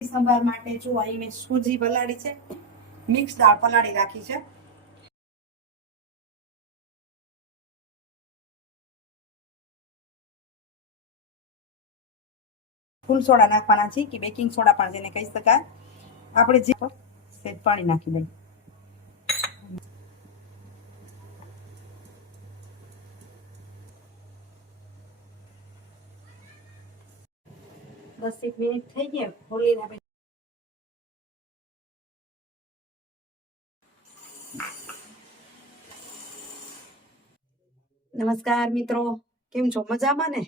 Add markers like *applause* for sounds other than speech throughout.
સંભાર માટે જો અહીં મેં સૂજી પલાળી છે. મિક્સ દાળ પલાળી રાખી છે. ફૂલ સોડા નાખવાના છે કે બેકિંગ સોડા પણ જેને કહી શકાય. આપણે જે પાણી નાખી દઈએ. દસ એક મિનિટ થઈ ગયા ખોલીને આપણે નમસ્કાર મિત્રો, કેમ છો? મજામાં ને?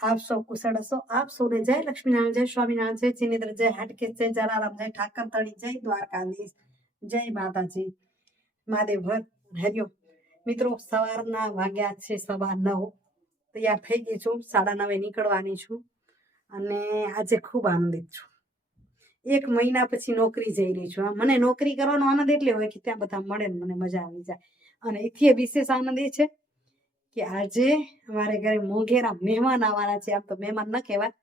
આપ સૌ કુશળ હશો? આપ સૌને જય લક્ષ્મીનારાયણ, જય સ્વામિનારાયણ, જય ચિનેન્દ્ર જય હાટકેશ, જય જલારામ, જય ઠાકર તળી, જય દ્વારકાધીશ, જય માતાજી. મહાદેવ હરિયો મિત્રો, સવારના વાગ્યા છે સવા નવ. તૈયાર થઈ ગઈ છું. સાડા નવે નીકળવાની છું. અને આજે ખૂબ આનંદિત છું. એક મહિના પછી નોકરી જઈ રહી છું. મને નોકરી કરવાનો આનંદ એટલે હોય કે ત્યાં બધા મળે ને મને મજા આવી જાય. અને એથી વિશેષ આનંદ એ છે કે આજે અમારે ઘરે મોઘેરા મહેમાન આવવાના છે. આમ તો મહેમાન ન કહેવાય.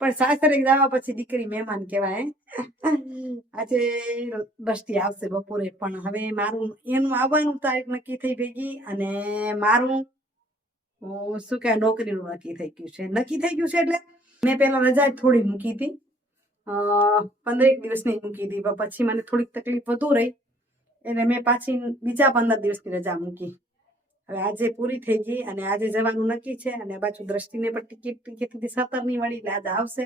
પણ સાસરે જવા પછી દીકરી મહેમાન કહેવાય આજે બસ્તી આવશે બપોરે. પણ હવે મારું એનું આવવાનું તારીખ નક્કી થઈ ભેગી અને મારું શું કહેવાય નોકરીનું નક્કી થઈ ગયું છે? નક્કી થઈ ગયું છે એટલે મેં પહેલા રજા થોડી મૂકી હતી. પંદરેક દિવસની મૂકી હતી પછી મને થોડીક તકલીફ વધુ રહી. એટલે મેં પાછી બીજા પંદર દિવસની રજા મૂકી. હવે આજે પૂરી થઈ ગઈ અને આજે જવાનું નક્કી છે અને પાછું દ્રષ્ટિને પણ ટિકિટ ટિકિટ હતી સત્તરની મળી એટલે આજે આવશે.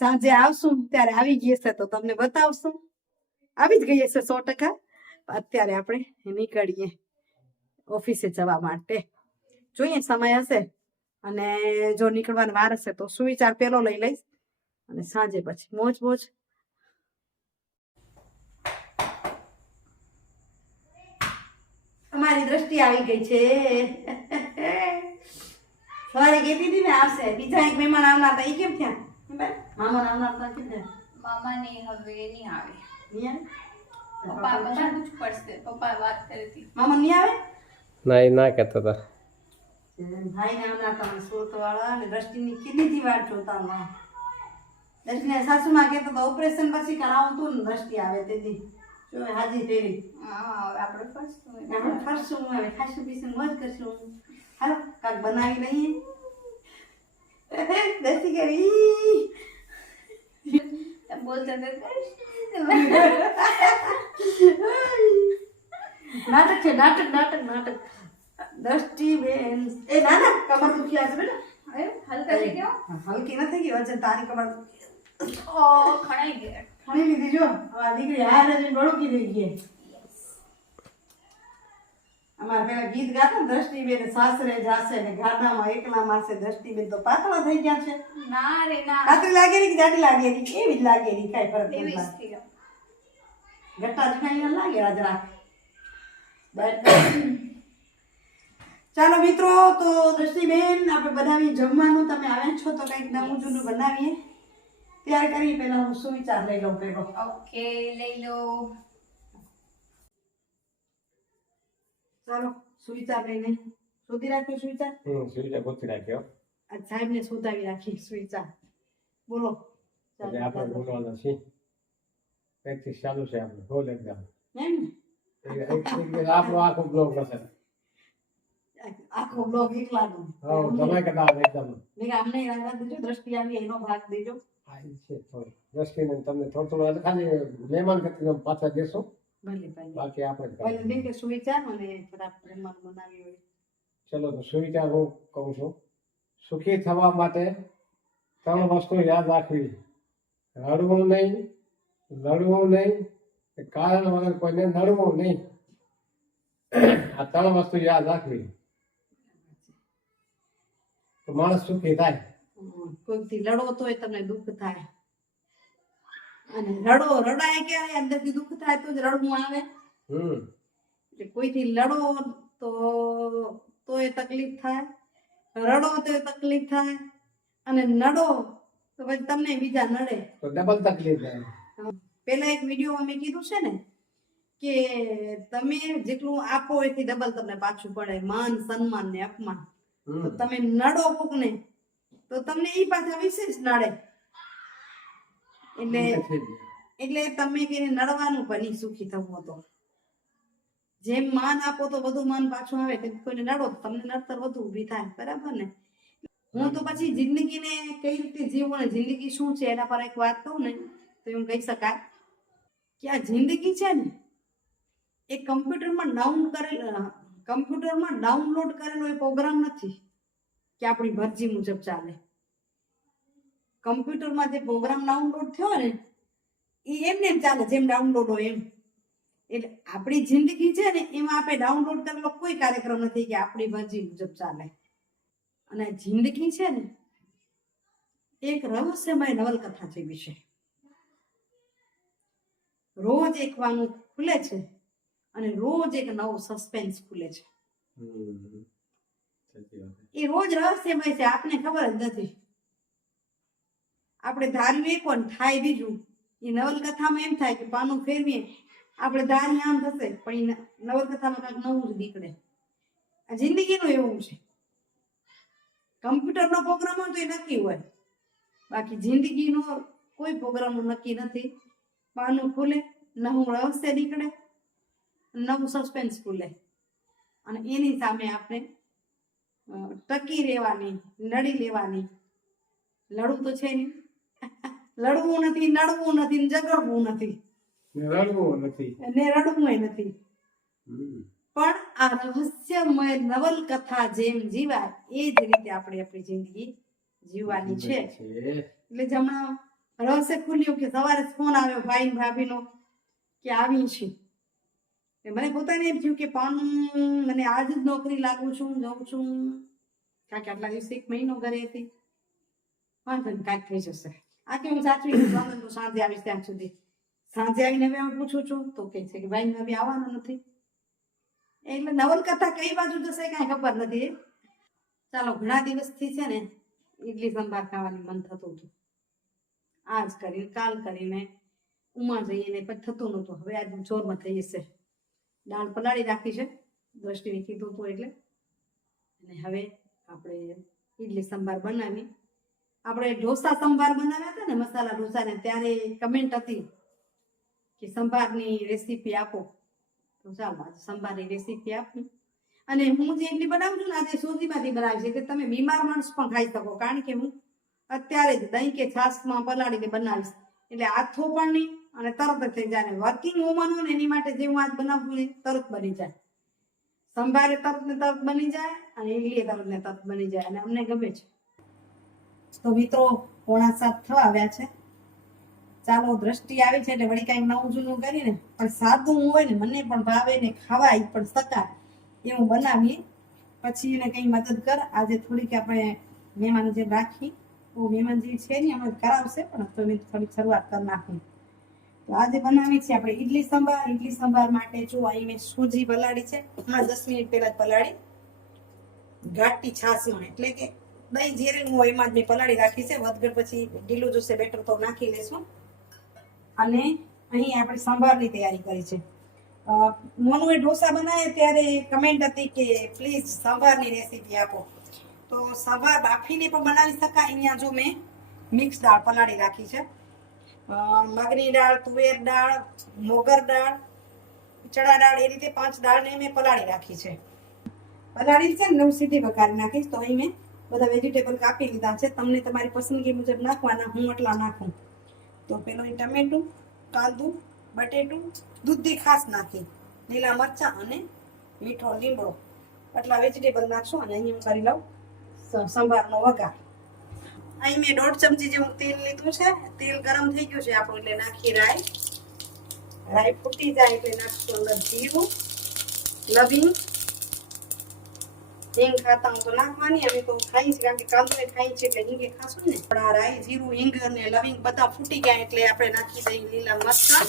સાંજે આવશું, ત્યારે આવી ગઈ હશે તો તમને બતાવશું. આવી જ ગઈ હશે સો ટકા. અત્યારે આપણે નીકળીએ ઓફિસે જવા માટે. જોઈએ સમય હશે અને જો નીકળવાનો વાર હશે તો સુવિચાર પેલો લઈ લઈશ અને સાંજે પછી. મોજ મોજ. અમારી દ્રષ્ટિ આવી ગઈ છે. સવારે કહેતી હતી ને આવશે. બીજા એક મહેમાન આવનાર હતા એ કેમ થયા? મામા આવનાર હતા કેમ થયા? મામા ને હવે નહીં આવે. પપ્પા? બધા પડશે. પપ્પા વાત કરી હતી. મામા નહીં આવે? ના એ ના કહેતા હતા. ભાઈ ને આવનાર હતા અને દ્રષ્ટિની કેટલીથી વાટ જોતા દ્રષ્ટિને સાસુમાં કહેતો તો ઓપરેશન પછી કરાવું તું ને દ્રષ્ટિ આવે તેથી જો હાજી ફેરી? આપણે ફરશું આપણે ફરશું હવે ખાશું પીશું મોજ કરશું. હાલો કાક બનાવી લઈએ. *laughs* દ્રષ્ટિ કરી બોલતા *laughs* નાટક છે નાટક નાટક નાટક. દ્રષ્ટિ બેન. એ ના ના કમર દુખી আছে બેટા. હલકા થઈ ગયો હલકી નથી ગયો વજન તારી કમર ઓ ખણાઈ ખણી લીધી જો. આ દીકરી હાર જઈને બળુકી દઈ ગઈ. અમારે પેલા ગીત ગાતા ને દ્રષ્ટિબેન સાસરે જાશે ને ગાડામાં એકલા માસે દ્રષ્ટિબેન તો પાતળા થઈ ગયા છે. ના રે ના. પાતળી લાગેલી કે જાડી લાગેલી કેવી જ લાગેલી કાંઈ ફરક નથી એવી જ ગટ્ટા જ લાગે ચાલો મિત્રો તો દ્રષ્ટિબેન આપણે બનાવી જમવાનું. તમે આવ્યા છો તો કંઈક નવું જૂનું બનાવીએ. ત્યાર કરી પેલા હું સુવિચાર લઈ લઉં પેલો ઓકે લઈ લો. ચાલો સુવિચાર લઈને શોધી રાખ્યો સુવિચાર? હમ સુવિચાર ગોતી રાખ્યો. આ સાહેબને શોધાવી રાખી સુવિચાર. બોલો. એટલે આપણે બોલવાના છીએ. કંઈકથી ચાલુ છે આપણે. રોલ એકદમ. એમ? ને એક- એક- એક આપણો આખો બ્લોક હશે. આખો બ્લોગ એકલાનો હા તમે કદાચ એકદમ. મેં અમને રાખવા દેજો દ્રષ્ટિ આવી એનો ભાગ દેજો. હા છે થોડું. દ્રષ્ટિને તમને થોડું થોડું ખાલી મહેમાન કરીને પાછા દેશો. ભલે ભલે. બાકી આપણે ભલે. નહીં કે સુવિચાર મને થોડા જમવાનું બનાવી હોય. ચલો તો સુવિચાર હું કહું છું. સુખી થવા માટે ત્રણ વસ્તુ યાદ રાખવી. રડવું નહીં લડવું નહીં કારણ વગર કોઈને નડવું નહીં. આ ત્રણ વસ્તુ યાદ રાખવી. માણસ સુખી થાય. કોઈકથી લડો તોય તમને દુઃખ થાય. અને રડો રડાય ક્યારે? અંદરથી દુઃખ થાય તો જ રડવું આવે. એટલે કોઈથી લડો તો તોય તકલીફ થાય. રડો તોય તકલીફ થાય. અને નડો તો પછી તમને બીજા નડે. તો ડબલ તકલીફ થાય. પેલા એક વિડીયોમાં મેં કીધું છે ને કે તમે જેટલું આપો એથી ડબલ તમને પાછું પડે. માન સન્માન ને અપમાન. તો તમે નડો કોકને તો તમને એ પાછા વિશેષ નડે. એટલે એટલે તમે કે નડવાનું બની સુખી થવું હતો જેમ માન આપો તો બધું માન પાછું આવે કે કોઈને નડો તો તમને નડતર વધુ ઊભી થાય બરાબર ને? હું તો પછી જિંદગીને કઈ રીતે જીવવું ને જિંદગી શું છે એના પર એક વાત કહું ને તો એમ કહી શકાય કે આ જિંદગી છે ને એ કમ્પ્યુટરમાં ડાઉન કરેલ કમ્પ્યુટરમાં ડાઉનલોડ કરેલો એ પ્રોગ્રામ નથી કે આપણી મરજી મુજબ ચાલે. કમ્પ્યુટરમાં જે પ્રોગ્રામ ડાઉનલોડ થયો ને, એ એમને એમ ચાલે, જેમ ડાઉનલોડ હોય એમ. એટલે આપણી જિંદગી છે ને, એમાં આપણે ડાઉનલોડ કરેલો કોઈ કાર્યક્રમ નથી કે આપણી મરજી મુજબ ચાલે. અને જિંદગી છે ને, એક રહસ્યમય નવલકથા જેવી છે રોજ એક વાનું ખુલે છે અને રોજ એક નવો સસ્પેન્સ ખુલે છે. એ રોજ રહસ્યમય છે આપને ખબર જ નથી. આપણે ધાર્યું એક વાર થાય બીજું. એ નવલકથામાં એમ થાય કે પાનું ફેરવીએ આપણે ધાર્યું આમ થશે પણ એ નવલકથામાં કાંઈક નવું જ નીકળે. આ જિંદગીનું એવું છે. કમ્પ્યુટરનો પ્રોગ્રામ હોય તો એ નક્કી હોય. બાકી જિંદગીનો કોઈ પ્રોગ્રામ નક્કી નથી. પાનું ખુલે નવું રહસ્ય નીકળે નવું સસ્પેન્સ ખુલે. અને એની સામે આપણે ટકી રહેવાની લડી લેવાની. લડવું તો છે નહીં. *laughs* લડવું નથી નડવું નથી ને ઝઘડવું નથી. ને રડવું નથી. અને રડવું નથી. પણ આ રહસ્યમય નવલકથા જેમ જીવાય એ જ રીતે આપણે આપણી જિંદગી જીવવાની છે. એટલે જ હમણાં રહસ્ય ખુલ્યું કે સવારે ફોન આવ્યો ભાઈ ભાભીનો કે આવી છે મને પોતાને એમ થયું કે પણ મને આજ જ નોકરી લાગુ છું, જાઉં છું. કારણ કે આટલા દિવસે એક મહિનો ઘરે હતી. વાંધો કાંઈક થઈ જશે. આ કે હું સાચવી વાંધો સાંજે આવીશ ત્યાં સુધી. સાંજે આવીને હવે પૂછું છું, તો કે છે કે ભાઈ હવે આવવાનું નથી. એટલે નવલકથા કઈ બાજુ જશે, કાંઈ ખબર નથી. ચાલો, ઘણા દિવસથી છે ને, ઈડલી સંભાર ખાવાનું મન થતું હતું. આજ કરીને, કાલ કરીને, ઉમા જઈએ ને પછી થતું નહોતું. હવે આજ જોરમાં થઈ જશે દાળ પલાળી રાખી છે. દ્રષ્ટિને કીધું હતું એટલે. અને હવે આપણે ઈડલી સંભાર બનાવી. આપણે ઢોસા સંભાર બનાવ્યા હતા ને, મસાલા ઢોસાને, ત્યારે કમેન્ટ હતી કે સંભારની રેસીપી આપો. તો ચાલો સંભારની રેસીપી આપી. અને હું જે ઇડલી બનાવું છું ને, આજે સોજીમાંથી બનાવી છે, કે તમે બીમાર માણસ પણ ખાઈ શકો. કારણ કે હું અત્યારે જ દહીં કે છાશમાં પલાળીને બનાવીશ. એટલે આથો પણ નહીં અને તરત જ થઈ જાય. વર્કિંગ વુમન હોય ને એની માટે જે હું આજ બનાવું ને તરત બની જાય. સંભારે તરત ને તરત બની જાય અને ઇડલી તરત ને તરત બની જાય. અને અમને ગમે છે. તો મિત્રો, પોણા સાત થવા આવ્યા છે. ચાલો, દ્રષ્ટિ આવી છે એટલે વળી કાંઈક નવું જૂનું કરીને. પણ સાદું હોય ને, મને પણ ભાવે ને ખાવાય પણ શકાય. એવું બનાવીએ. પછી એને કંઈ મદદ કર. આજે થોડીક આપણે મહેમાન જે રાખી. તો મહેમાન જે છે ને, હમણાં કરાવશે, પણ તો થોડીક શરૂઆત કરી નાખી તો આજે બનાવી છે આપણે ઇડલી સંભાર. ઈડલી સંભાર માટે જો અહીં મેં સૂજી પલાળી છે. હમણાં દસ મિનિટ પહેલા જ પલાળી. ઘાટી છાશમાં એટલે કે દહીં જીરેલું હોય એમાં જ મેં પલાળી રાખી છે. વધઘટ પછી ઢીલું જોશે બેટર તો નાખી લેશું. અને અહીં આપણે સંભારની તૈયારી કરી છે. મોનુએ ઢોસા બનાવ્યા ત્યારે કમેન્ટ હતી કે પ્લીઝ સંભારની રેસીપી આપો. તો સંભાર બાફીને પણ બનાવી શકાય. અહીંયા જો મેં મિક્સ દાળ પલાળી રાખી છે. મગની દાળ, તુવેર દાળ, મોગર દાળ, ચણા દાળ, એ રીતે પાંચ દાળને મેં પલાળી રાખી છે. પલાળી છે ને, હું સીધી વઘારી નાખીશ, તો અહીં મેં બધા વેજીટેબલ કાપી લીધા છે. તમને તમારી પસંદગી મુજબ નાખવાના, હું એટલા નાખું. તો પેલો ટમેટું કાંદું બટેટું, દૂધી ખાસ નાખી. લીલા મરચાં અને મીઠો લીમડો. આટલા વેજીટેબલ નાખશું અને અહીં હું કરી લઉં સંભારનો વઘાર. અહીં મેં દોઢ ચમચી જેવું તેલ લીધું છે. તેલ ગરમ થઈ ગયું છે, આપણું એટલે નાખી રાઈ. રાઈ ફૂટી જાય એટલે નાખશું અંદર જીરું, લવિંગ. હિંગ ખાતા હું તો નાખવાની, અમે તો ખાઈ છે કારણ કે કાંદો ખાઈ છે એટલે હિંગે ખાશું ને. પણ આ રાઈ, જીરું, હિંગ અને લવિંગ બધા ફૂટી ગયા એટલે આપણે નાખી દઈએ લીલા મરચાં.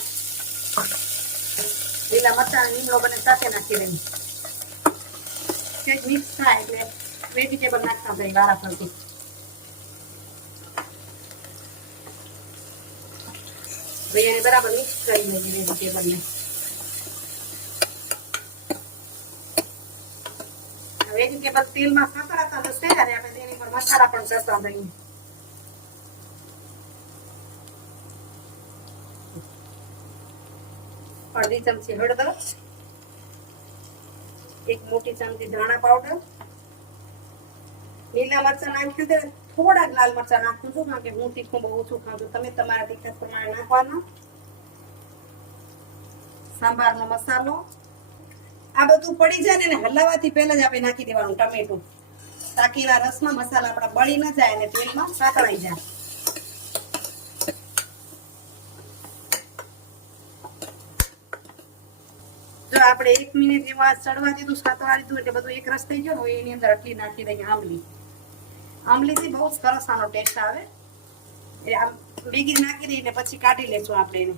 લીલા મરચાં અને લીમડો બને સાથે નાખી દઈએ. કંઈક મિક્સ થાય એટલે વેજીટેબલ નાખતા થાય ગાળા ફરતી. ભાઈ એને બરાબર મિક્સ કરી લઈએ છે બંને ચમચી હળદર, એક મોટી ચમચી ધાણા પાવડર, લીલા મરચા નાખ્યું થોડાક લાલ મરચા નાખું છું, કારણ કે હું તીખું બહુ ઓછું ખાઉં છું. તમે તમારા તીખા પ્રમાણે નાખવાના. સાંભારનો મસાલો. આ બધું પડી જાય ને હલાવવાથી પહેલા જ આપણે નાખી દેવાનું ટમેટું. તાકી એના રસમાં મસાલા આપણા બળી ન જાય અને તેલમાં સાતળાઈ જાય. જો આપણે એક મિનિટ એવા ચડવા દીધું, સાતવા દીધું એટલે બધું એક રસ થઈ ગયો એની અંદર આટલી નાખી દઈએ આંબલી. આંબલીથી બહુ સરસ આનો ટેસ્ટ આવે. એ આમ ભેગી નાખી દઈએ પછી કાઢી લેશું આપણે એને.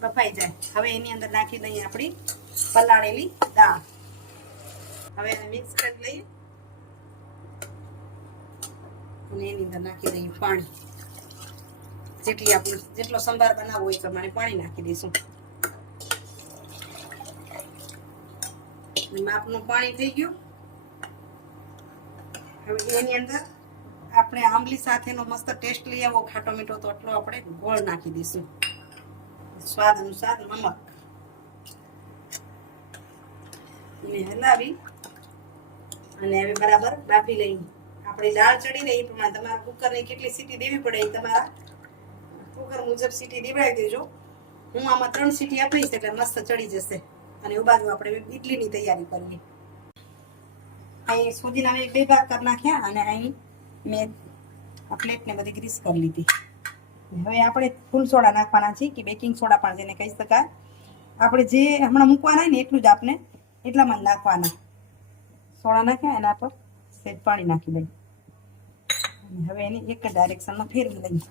બફાઈ જાય. હવે એની અંદર નાખી દઈએ આપણી પલાળેલી દાળ. હવે એને મિક્સ કરી લઈએ. અને એની અંદર નાખી દઈએ પાણી. જેટલી આપણે જેટલો સંભાર બનાવવો એ પ્રમાણે પાણી નાખી દઈશું. માપનું પાણી થઈ ગયું. હવે એની અંદર આપણે આંબલી સાથેનો મસ્ત ટેસ્ટ લઈ આવો. ખાટો મીઠો તો એટલો આપણે ગોળ નાખી દઈશું. સ્વાદ અનુસાર નમક. અને હલાવી. અને હવે બરાબર બાફી લઈ. આપણે દાળ ચડીને એ પ્રમાણે તમારા કુકરની કેટલી સીટી દેવી પડે એ તમારા કુકર મુજબ સીટી દેવડાવી દેજો. હું આમાં ત્રણ સીટી આપીશ એટલે મસ્ત ચડી જશે. અને એ બાજુ આપણે ઇડલીની તૈયારી કરીએ. અહીં સુધીના મેં બે ભાગ કરી નાખ્યા અને અહીં મેં આ પ્લેટને બધી ગ્રીસ કરી લીધી. હવે આપણે ફૂલ સોડા નાખવાના છીએ કે બેકિંગ સોડા પણ જેને કહી શકાય. આપણે જે હમણાં મૂકવાના ને એટલું જ આપણે એટલામાં નાખવાના. સોડા નાખ્યા એના પર સેજ પાણી નાખી દઈએ. હવે એની એક જ ડાયરેક્શનમાં ફેરવી લઈએ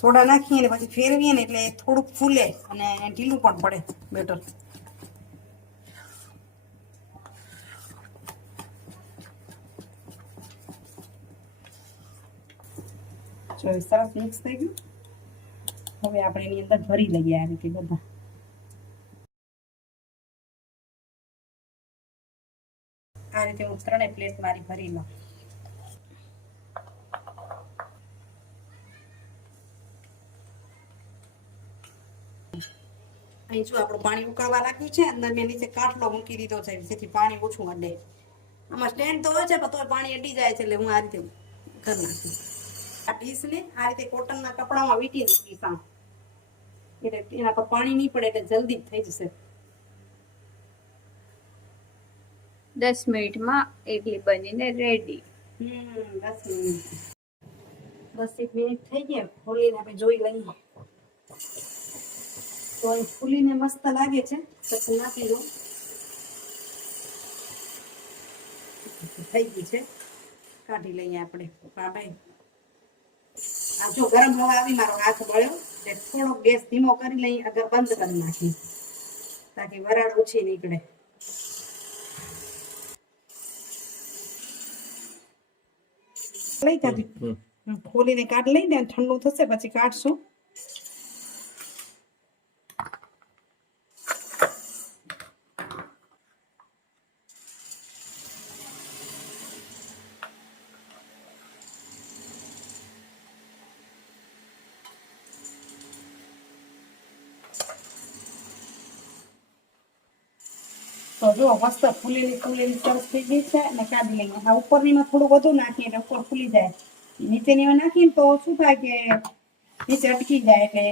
સોડા નાખીએ ને પછી ફેરવીએ ને એટલે થોડુંક ફૂલે અને ઢીલું પણ પડે બેટર. જો સરસ મિક્સ થઈ ગયું. હવે આપણે એની અંદર ભરી લઈએ આ રીતે બધા. આ રીતે હું ત્રણેય પ્લેટ મારી ભરી લઉં. અહીં જો આપણું પાણી ઉકળવા લાગ્યું છે, અંદર મેં નીચે કાટલો મૂકી દીધો છે, જેથી પાણી ઓછું અડે. આમાં સ્ટેન્ડ તો હોય છે, પણ તોય પાણી અડી જાય છે, એટલે હું આ રીતે કરી નાખું. આ ડીશને આ રીતે કોટનના કપડામાં વીંટી દીધી એટલે એના પર પાણી નહીં પડે એટલે જલ્દી થઈ જશે. દસ મિનિટમાં ઇડલી બનીને રેડી હમ દસ મિનિટ. દસ એક મિનિટ થઈ ગયા. ખોલીને આપણે જોઈ લઈએ. તો એ ફૂલીને મસ્ત લાગે છે. પછી નાખી દઉં. થઈ ગઈ છે. કાઢી લઈએ આપણે. હા ભાઈ આ જો ગરમ હવા આવી મારો હાથ મળ્યો એટલે થોડોક ગેસ ધીમો કરી લઈ આગળ બંધ કરી નાખી. તાકી વરાળ ઓછી નીકળે. લઈ કાઢી ખોલીને કાઢ લઈને ઠંડુ થશે પછી કાઢશું. જો મસ્ત ફૂલેલી ફૂલેલી સરસ થઈ ગઈ છે અને કાઢી લઈએ. આ ઉપરનીમાં થોડું વધુ નાખીએ એટલે ઉપર ફૂલી જાય. નીચેનીમાં નાખીને તો શું થાય કે નીચે અટકી જાય એટલે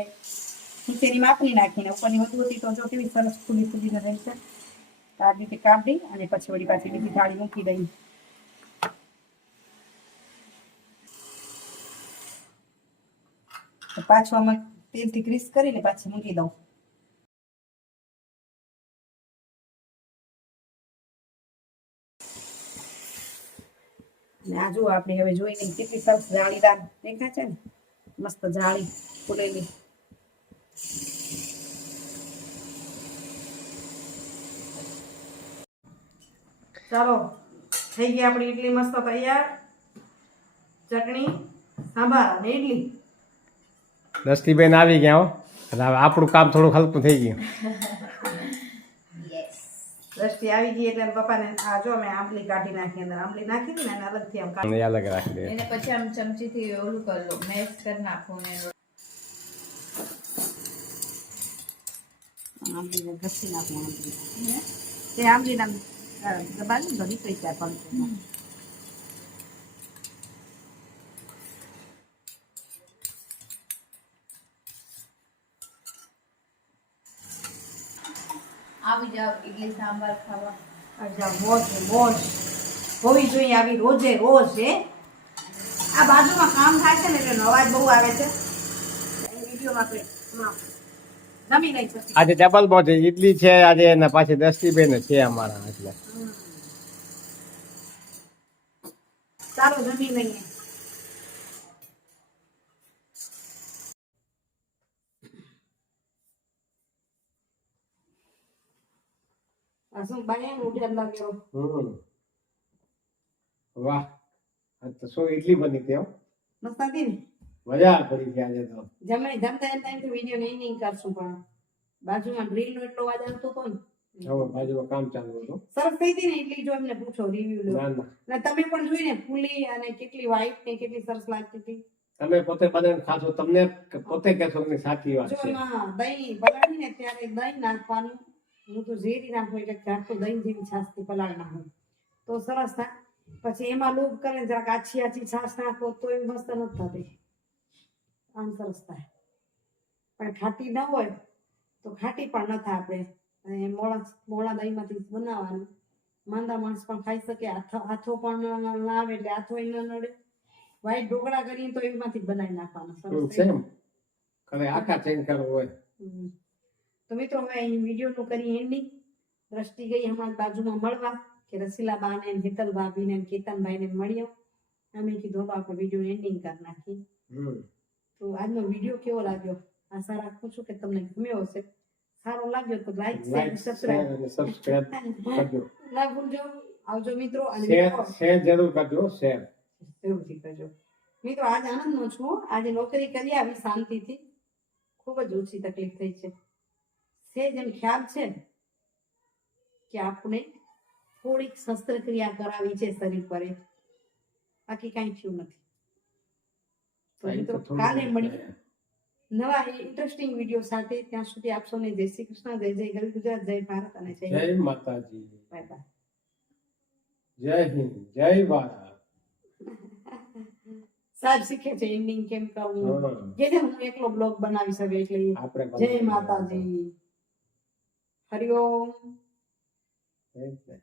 નીચેની માપની નાખીને ઉપરની વધુ હતી તો જો કેવી સરસ ફૂલી ફૂલીને રહેશે. આ રીતે કાઢી અને પછી વળી પાછી બીજી થાળી મૂકી દઈ પાછું આમાં તેલથી ગ્રીસ કરીને પાછી મૂકી દઉં. અને આ જુઓ આપણે હવે જોઈને કેટલી સરસ જાળીદાર દેખાય છે ને? મસ્ત જાળી ફૂલેલી. ચાલો, થઈ ગઈ આપણી ઇડલી મસ્ત તૈયાર. ચટણી, સાંભાર અને ઇડલી દસ્તીબેન આવી ગયા હો. એટલે હવે આપણું કામ થોડુંક હલકું થઈ ગયું. દ્રષ્ટિ આવી ગઈ એટલે પપ્પાને આ જો મેં આંબલી કાઢી નાખી અંદર. આંબલી નાખી હતી ને એને અલગથી આમ કાઢી અલગ રાખી દે. એને પછી આમ ચમચીથી ઓલું કરી લો મેશ કરી નાખો ને આંબલીને ઘસી નાખો આંબલી તે આંબલીને દબાવી ને બધી પૈસા પણ આવી જાવ ઇડલી સાંભાર ખાવા. અચ્છા મોજ છે, મોજ. હોવી જોઈએ આવી રોજે રોજ છે આ બાજુમાં કામ થાય છે ને એટલે અવાજ બહુ આવે છે. વિડીયોમાં આપણે જમી નહીં શકીએ. આજે ડબલ બોટી ઈડલી છે આજે એના પાછી દસ્તી બેન છે અમારા એટલે. સારું જમી લઈએ આ શું બાયા ઉડ્યા લાગ્યો હમ વાહ આજ તો શું ઈડલી બની હો મસ્ત હતી ને મજા પડી ગઈ આજે તો જમે જમતા એમ ટાઈમ વીડિયો નહીં નહીં કરશું પણ બાજુમાં ડ્રીલ નો એટલો અવાજ આવતો હતો ને હવે બાજુમાં કામ ચાલુ હતું સરસ થઈ હતી ને એટલી જો એમને પૂછો રિવ્યુ લો ના તમે પણ જોઈને ફૂલી અને કેટલી વાઈટ ને કેટલી સરસ લાગતી હતી તમે પોતે બધાને ખાશો તમને પોતે કહેશો કે સાચી વાત છે એમાં દહીં બનાવીને ત્યારે દહીં નાખવાનું હું તો ઝેરી નાખું એટલે ઘાટું દહીં જેવી છાસથી પલાળી નાખું તો સરસ થાય. પછી એમાં લોભ કરે જરાક આછી આછી છાશ નાખો તો એ મસ્ત નથી થતી. આમ સરસ થાય. પણ ખાટી ન હોય તો ખાટી પણ ન થાય આપણે. મોળા મોળા દહીંમાંથી બનાવવાનું. માંદા માણસ પણ ખાઈ શકે. હાથો હાથો પણ ના આવે એટલે હાથો ન નડે. વાઈટ ઢોકળા કરીએ તો એમાંથી બનાવી નાખવાના. સરસ આખા ચેન્જ કરવો હોય. તો મિત્રો હવે અહીં વિડીયોનું કરી એન્ડિંગ દ્રષ્ટિ ગઈ હમણાં બાજુમાં મળવા કે રસીલા બા ને હિતલ ભાભી ને કેતનભાઈ ને મળ્યો. અમે કીધું હવે આપણે વીડિયો એન્ડિંગ કરી નાખી તો આજનો વીડિયો કેવો લાગ્યો? આશા રાખું છું કે તમને ગમ્યો હશે. સારો લાગ્યો તો લાઈક શેર સબસ્ક્રાઇબ કરજો. ના ભૂલજો. આવજો મિત્રો અને શેર જરૂર કરજો શેર જરૂરથી કરજો. મિત્રો આજ આનંદમાં છું હો. આજે નોકરી કરી આવી શાંતિથી. ખૂબ જ ઓછી તકલીફ થઈ છે. સેજ એમ ખ્યાલ છે કે આપણે થોડીક શસ્ત્રક્રિયા કરાવી છે શરીર પર બાકી કઈ થયું નથી. તો કાલે મળીએ. નવા ઇન્ટરેસ્ટિંગ વીડિયો સાથે ત્યાં સુધી આપ સૌને જય શ્રી કૃષ્ણ જય જય ગરી ગુજરાત જય ભારત અને જય માતાજી. બાય બાય જય હિન્દ જય ભારત. *laughs* સાહેબ શીખે છે એન્ડિંગ કેમ કરવું હા, જે જે હું એકલો બ્લોગ બનાવી શકે એટલે જય માતાજી. હરિઓમ જય